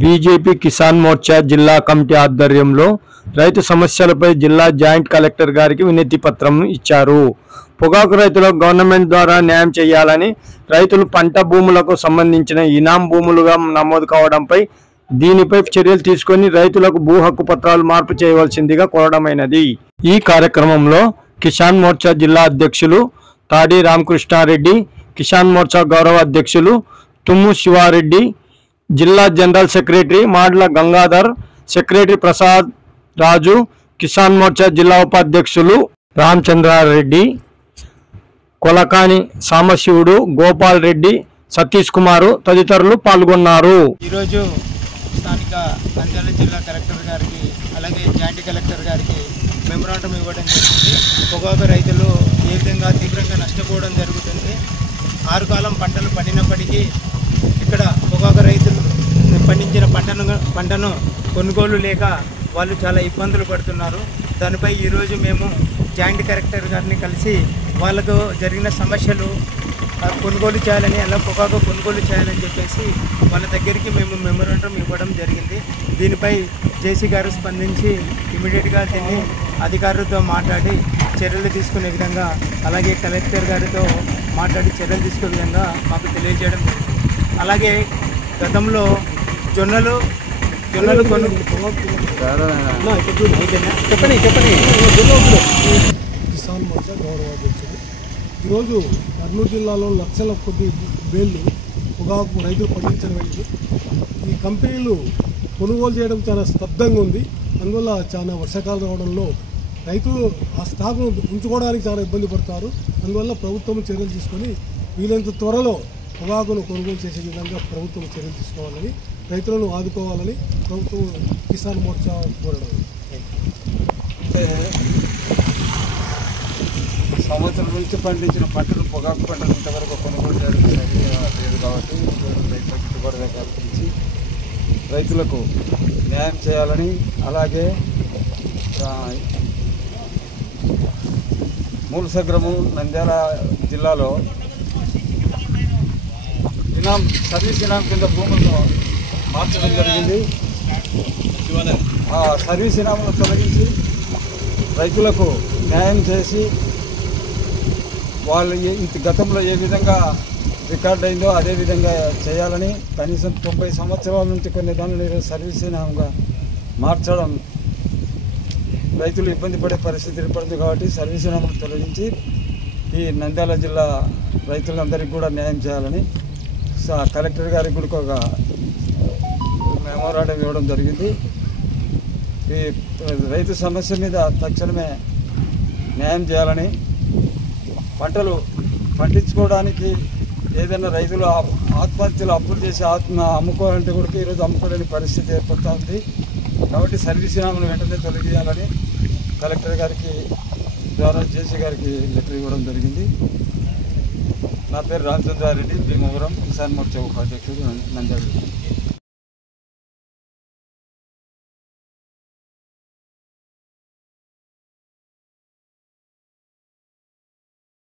BJP Kisan Morcha జిల్లా committee ఆధ్వర్యంలో రైతు సమస్యలపై జిల్లా జాయింట్ కలెక్టర్ గారికి వినతి పత్రం ఇచ్చారు. పొగాకు రైతులకు గవర్నమెంట్ ద్వారా న్యాయం చేయాలని, రైతులు పంట భూములకు సంబంధించిన ఇనాం భూములుగా నమోదు కావడంపై దీనిపై చర్యలు తీసుకొని రైతులకు భూ హక్కు పత్రాలు మార్పు చేయవలసిందిగా కోరడమైనది. ఈ కార్యక్రమంలో కిసాన్ మోర్చా జిల్లా అధ్యక్షులు తాడి రామకృష్ణారెడ్డి, కిసాన్ మోర్చా గౌరవ అధ్యక్షులు తుమ్ము శివారెడ్డి, జిల్లా general secretary Madla Gangadhar, secretary Prasad Raju, Kisan Morcha జిల్లా ఉపాధ్యక్షులు రామచంద్రారెడ్డి, కొలకాని సాంబశివుడు, గోపాల్ రెడ్డి, సతీష్ కుమారు తదితరులు పాల్గొన్నారు. ఈరోజు స్థానిక నంద్యాల జిల్లా కలెక్టర్ గారికి అలాగే జాయింట్ కలెక్టర్ గారికి మెమోరాండం ఇవ్వడం జరిగింది. పొగాకు రైతులు ఏ విధంగా తీవ్రంగా నష్టపోవడం జరుగుతుంది. 6 కాలం పంటలు పండినప్పటికీ ఇక్కడ పొగాకు రైతులు పండించిన పంటను కొనుగోలు లేక వాళ్ళు చాలా ఇబ్బందులు పడుతున్నారు. దానిపై ఈరోజు మేము జాయింట్ కలెక్టర్ గారిని కలిసి వాళ్ళకు జరిగిన సమస్యలు కొనుగోలు చేయాలని, అలా పొగాకు కొనుగోలు చేయాలని చెప్పేసి వాళ్ళ దగ్గరికి మేము మెమోరాండం ఇవ్వడం జరిగింది. దీనిపై జేసీ గారు స్పందించి ఇమీడియట్గా దీన్ని అధికారులతో మాట్లాడి చర్యలు తీసుకునే విధంగా, అలాగే కలెక్టర్ గారితో మాట్లాడి చర్యలు తీసుకునే విధంగా మాకు తెలియజేయడం జరిగింది. అలాగే గతంలో జొన్నలు చెప్పండి కిసాన్ మోర్చా గౌరవాధ్యక్షుడు. ఈరోజు కర్నూలు జిల్లాలో లక్షల కొద్ది బేళ్ళు పొగాకు రైతులు పండించడం వెళ్ళి ఈ కంపెనీలు కొనుగోలు చేయడం చాలా స్తబ్దంగా ఉంది. అందువల్ల చాలా వర్షాకాలం రావడంలో రైతులు ఆ స్టాక్ను ఉంచుకోవడానికి చాలా ఇబ్బంది పడతారు. అందువల్ల ప్రభుత్వం చర్యలు తీసుకొని వీలైనంత త్వరలో పొగాకును కొనుగోలు చేసే విధంగా ప్రభుత్వం చర్యలు తీసుకోవాలని, రైతులను ఆదుకోవాలని ప్రభుత్వం కిసాన్ మోర్చా కోరడం. సంవత్సరం నుంచి పండించిన పంటలు, పొగాకు పంటలు ఇంతవరకు కొనుగోలు చేయడం లేదు కాబట్టి రైతులకు గిట్టుబాటు కల్పించి రైతులకు న్యాయం చేయాలని, అలాగే మూలసగ్రము నంద్యాల జిల్లాలో సర్వీస్ ఇనాం కింద భూములను మార్చడం జరిగింది. సర్వీస్ ఇనాములను తొలగించి రైతులకు న్యాయం చేసి వాళ్ళు గతంలో ఏ విధంగా రికార్డ్ అయిందో అదే విధంగా చేయాలని, కనీసం 90 సంవత్సరాల నుంచి కొన్ని దానిని సర్వీస్ ఇనాంగా మార్చడం రైతులు ఇబ్బంది పడే పరిస్థితి ఏర్పడుతుంది. కాబట్టి సర్వీస్ ఇనాములను తొలగించి ఈ నంద్యాల జిల్లా రైతులందరికీ కూడా న్యాయం చేయాలని కలెక్టర్ గారికి కూడా ఒక మెమోరాండం ఇవ్వడం జరిగింది. ఈ రైతు సమస్య మీద తక్షణమే న్యాయం చేయాలని, పంటలు పండించుకోవడానికి ఏదైనా రైతులు ఆత్మహత్యలు అప్పులు చేసి అమ్ముకోవాలంటే కూడా ఈరోజు అమ్ముకోలేని పరిస్థితి ఏర్పడుతూ ఉంది. కాబట్టి సర్వీస్ ఇనాములను వెంటనే తొలగియాలని కలెక్టర్ గారికి ద్వారా జేసీ గారికి లెటర్ ఇవ్వడం జరిగింది. నా పేరు రామచంద్రారెడ్డి, భీమవరం కిసాన్ మోర్చా ఉపాధ్యక్షుడు, నంద్యాల.